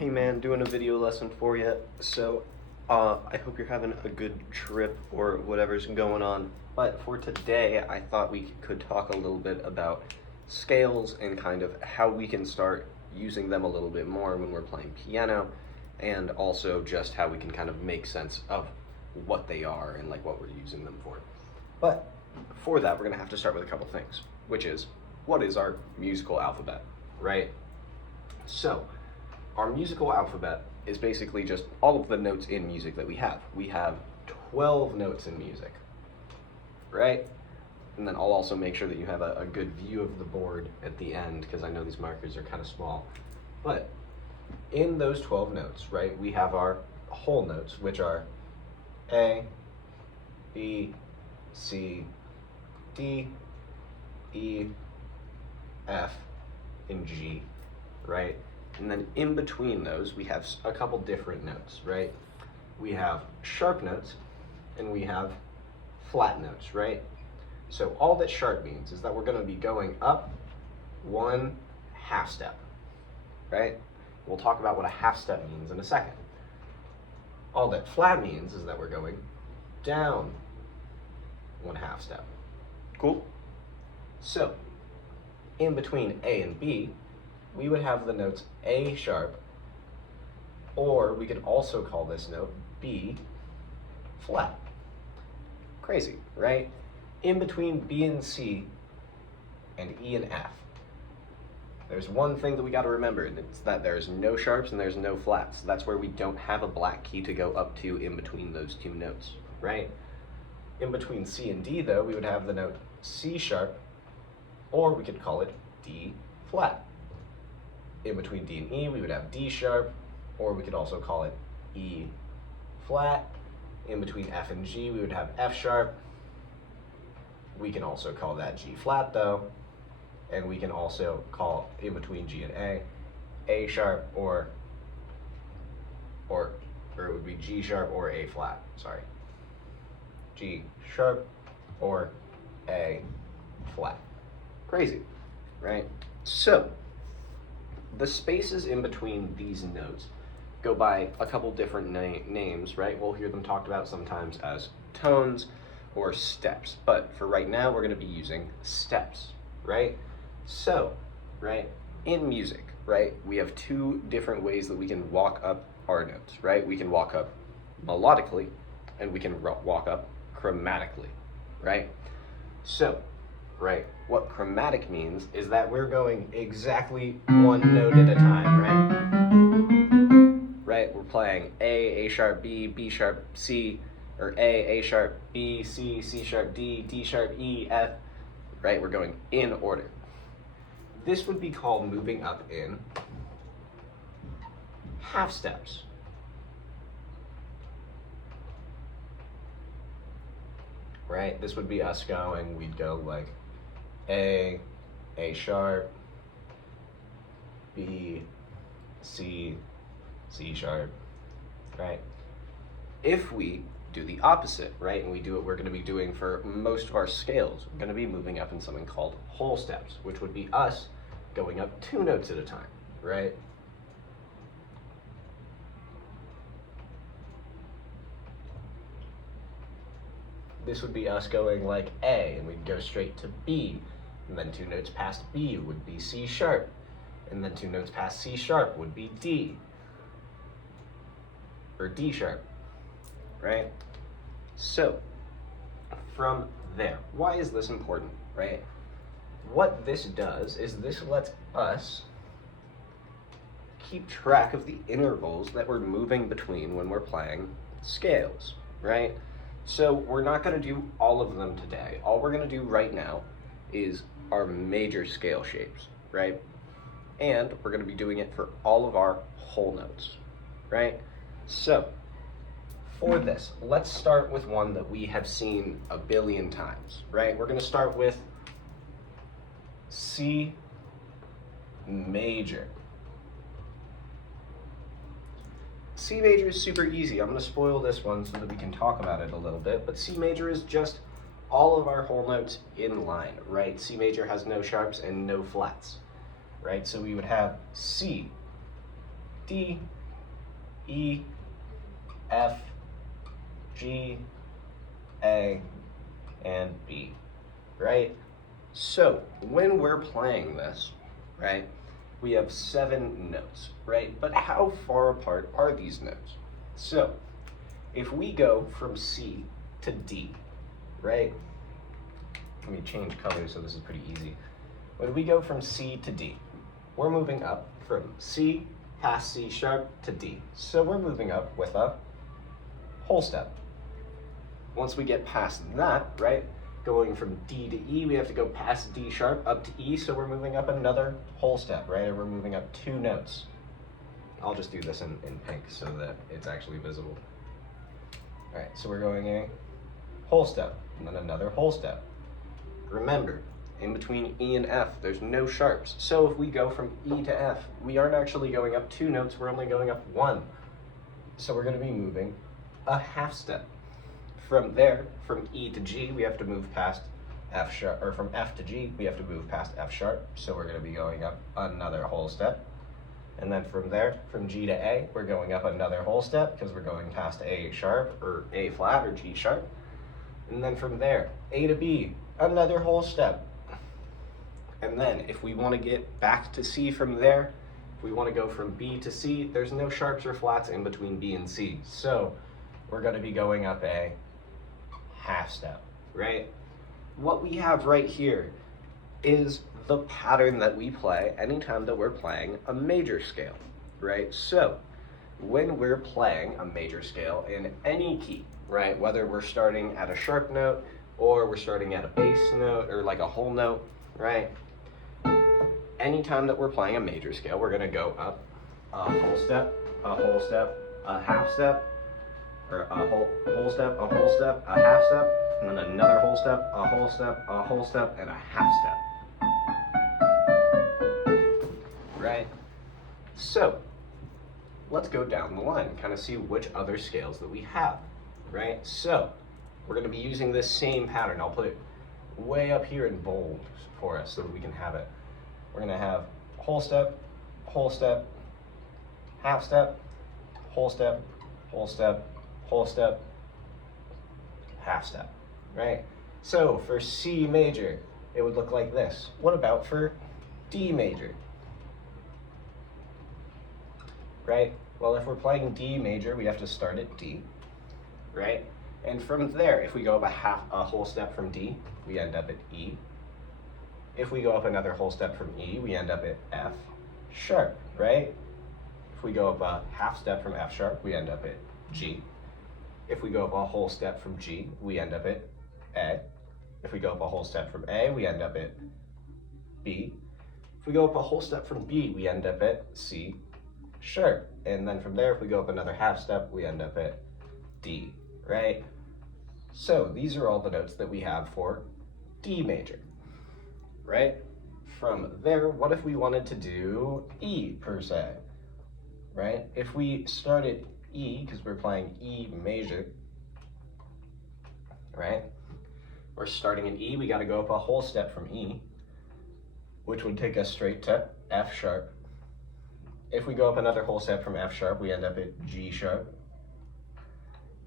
Hey man, doing a video lesson for you. So, I hope you're having a good trip or whatever's going on. But for today, I thought we could talk a little bit about scales and kind of how we can start using them a little bit more when we're playing piano, and also just how we can kind of make sense of what they are and like what we're using them for. But for that, we're gonna have to start with a couple things, which is, what is our musical alphabet, right? So, our musical alphabet is basically just all of the notes in music that we have. We have 12 notes in music, right? And then I'll also make sure that you have a good view of the board at the end, because I know these markers are kind of small. But in those 12 notes, right, we have our whole notes, which are A, B, C, D, E, F, and G, right? And then in between those, we have a couple different notes, right? We have sharp notes and we have flat notes, right? So all that sharp means is that we're going to be going up one half step, right? We'll talk about what a half step means in a second. All that flat means is that we're going down one half step. Cool? So in between A and B, we would have the notes A sharp, or we could also call this note B flat. Crazy, right? In between B and C and E and F, there's one thing that we got to remember, and it's that there's no sharps and there's no flats. That's where we don't have a black key to go up to in between those two notes, right? In between C and D, though, we would have the note C sharp, or we could call it D flat. In between D and E, we would have D sharp, or we could also call it E flat. In between F and G, we would have F sharp. We can also call that G flat, though. And we can also call in between G and A sharp, or it would be G sharp or A flat, sorry. G sharp or A flat. Crazy, right? So, the spaces in between these notes go by a couple different names, right? We'll hear them talked about sometimes as tones or steps, but for right now, we're going to be using steps, right? So, right, in music, right, we have two different ways that we can walk up our notes, right? We can walk up melodically, and we can walk up chromatically, right? So, right, what chromatic means is that we're going exactly one note at a time, right? Right, we're playing A sharp, B sharp, C, or A sharp, B, C sharp, D sharp, E, F, right? We're going in order. This would be called moving up in half steps. Right, this would be us going, we'd go like A sharp, B, C sharp, right? If we do the opposite, right, and we do what we're going to be doing for most of our scales, we're going to be moving up in something called whole steps, which would be us going up two notes at a time, right? This would be us going like A, and we'd go straight to B, and then two notes past B would be C sharp, and then two notes past C sharp would be D, or D sharp, right? So, from there, why is this important, right? What this does is this lets us keep track of the intervals that we're moving between when we're playing scales, right? So we're not going to do all of them today. All we're going to do right now is our major scale shapes, right? And we're going to be doing it for all of our whole notes, right? So for this, let's start with one that we have seen a billion times, right? We're going to start with C major. C major is super easy. I'm going to spoil this one so that we can talk about it a little bit, but C major is just all of our whole notes in line, right? C major has no sharps and no flats, right? So we would have C, D, E, F, G, A, and B, right? So when we're playing this, right, we have 7 notes, right? But how far apart are these notes? So if we go from C to D, right? Let me change colors so this is pretty easy. When we go from C to D, we're moving up from C past C sharp to D. So we're moving up with a whole step. Once we get past that, right, going from D to E, we have to go past D sharp up to E, so we're moving up another whole step, right? And we're moving up 2 notes. I'll just do this in pink so that it's actually visible. All right, so we're going a whole step, and then another whole step. Remember, in between E and F, there's no sharps. So if we go from E to F, we aren't actually going up 2 notes, we're only going up 1. So we're gonna be moving a half step. From there, from E to G, we have to move past F sharp, or from F to G, we have to move past F sharp. So we're gonna be going up another whole step. And then from there, from G to A, we're going up another whole step because we're going past A sharp, or A flat, or G sharp. And then from there, A to B, another whole step. And then if we want to get back to C from there, if we want to go from B to C, there's no sharps or flats in between B and C. So we're going to be going up a half step, right? What we have right here is the pattern that we play anytime that we're playing a major scale, right? So when we're playing a major scale in any key, right, whether we're starting at a sharp note or we're starting at a bass note or like a whole note, right? Anytime that we're playing a major scale, we're gonna go up a whole step, a half step, or a whole step, a whole step, a half step, and then another whole step, a whole step, a whole step, and a half step. Right? So let's go down the line and kind of see which other scales that we have, right? So we're going to be using this same pattern. I'll put it way up here in bold for us so that we can have it. We're going to have whole step, half step, whole step, whole step, whole step, half step, right? So for C major, it would look like this. What about for D major? Right? Well, if we're playing D major, we have to start at D, right? And from there, if we go up a whole step from D, we end up at E. If we go up another whole step from E, we end up at F sharp, right? If we go up a half step from F sharp, we end up at G. If we go up a whole step from G, we end up at A. If we go up a whole step from A, we end up at B. If we go up a whole step from B, we end up at C sharp. And then from there, if we go up another half step, we end up at D, right? So these are all the notes that we have for D major, right? From there, what if we wanted to do E per se, right? If we started E, because we're playing E major, right? We're starting at E, we got to go up a whole step from E, which would take us straight to F sharp. If we go up another whole step from F sharp, we end up at G sharp.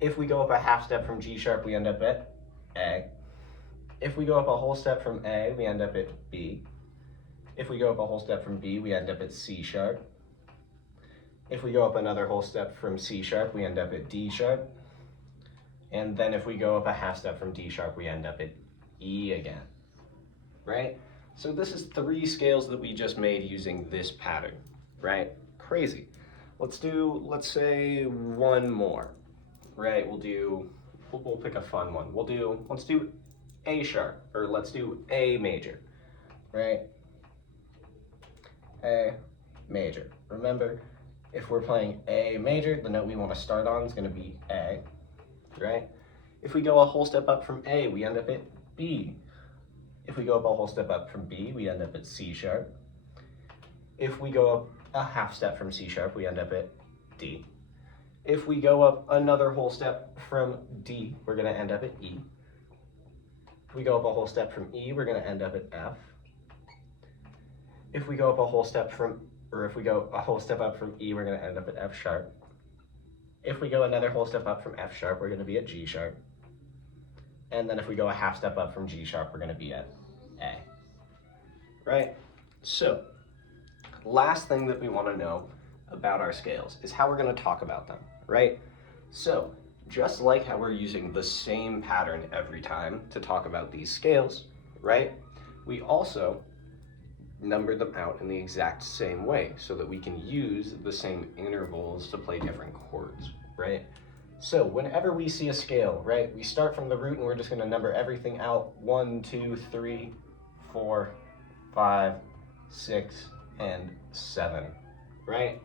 If we go up a half step from G sharp, we end up at A. If we go up a whole step from A, we end up at B. If we go up a whole step from B, we end up at C sharp. If we go up another whole step from C sharp, we end up at D sharp. And then if we go up a half step from D sharp, we end up at E again, right? So this is 3 scales that we just made using this pattern, right? Crazy. Let's say one more, right? We'll pick a fun one. Let's do A sharp, or let's do A major, right? A major. Remember, if we're playing A major, the note we want to start on is going to be A, right? If we go a whole step up from A, we end up at B. If we go up a whole step up from B, we end up at C sharp. If we go up a half step from C sharp, we end up at D. If we go up another whole step from D, we're going to end up at E. If we go up a whole step from E, we're going to end up at F. If we go up a whole step from or if we go a whole step up from E, we're going to end up at F sharp. If we go another whole step up from F sharp, we're going to be at G sharp. And then if we go a half step up from G sharp, we're going to be at A. Right? So, last thing that we want to know about our scales is how we're going to talk about them, right? So, just like how we're using the same pattern every time to talk about these scales, right? We also number them out in the exact same way so that we can use the same intervals to play different chords, right? So whenever we see a scale, right, we start from the root and we're just going to number everything out 1, 2, 3, 4, 5, 6, and 7, right?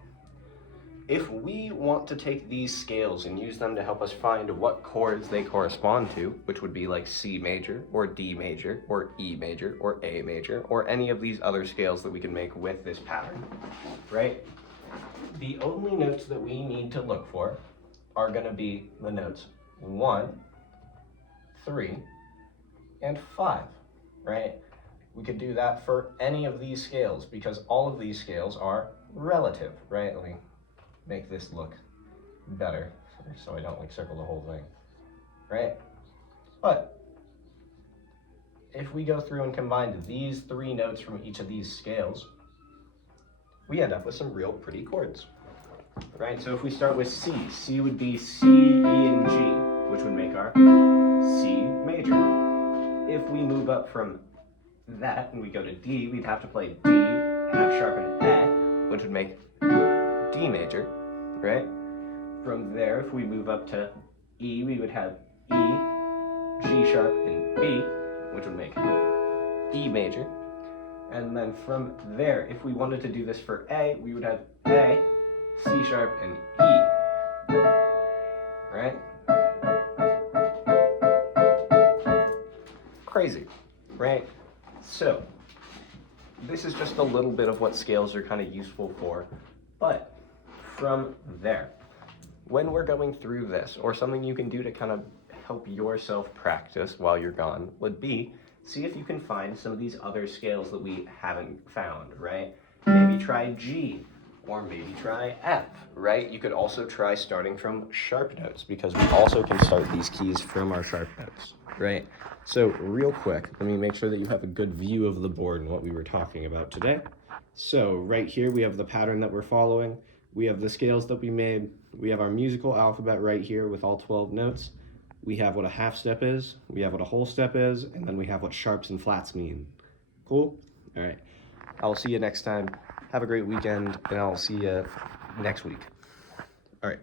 If we want to take these scales and use them to help us find what chords they correspond to, which would be like C major, or D major, or E major, or A major, or any of these other scales that we can make with this pattern, right? The only notes that we need to look for are going to be the notes 1, 3, and 5, right? We could do that for any of these scales because all of these scales are relative, right? Let me make this look better so I don't like circle the whole thing, right? But if we go through and combine these 3 notes from each of these scales, we end up with some real pretty chords, right? So if we start with C, C would be C, E, and G, which would make our C major. If we move up from that and we go to D, we'd have to play D, F sharp, and A, which would make D major, right? From there, if we move up to E, we would have E, G sharp, and B, which would make E major. And then from there, if we wanted to do this for A, we would have A, C sharp, and E, right? Crazy, right? So, this is just a little bit of what scales are kind of useful for, but from there, when we're going through this, or something you can do to kind of help yourself practice while you're gone, would be see if you can find some of these other scales that we haven't found, right? Maybe try G, or maybe try F, right? You could also try starting from sharp notes because we also can start these keys from our sharp notes, right? So real quick, let me make sure that you have a good view of the board and what we were talking about today. So right here we have the pattern that we're following. We have the scales that we made. We have our musical alphabet right here with all 12 notes. We have what a half step is. We have what a whole step is. And then we have what sharps and flats mean. Cool? All right. I'll see you next time. Have a great weekend, and I'll see you next week. All right.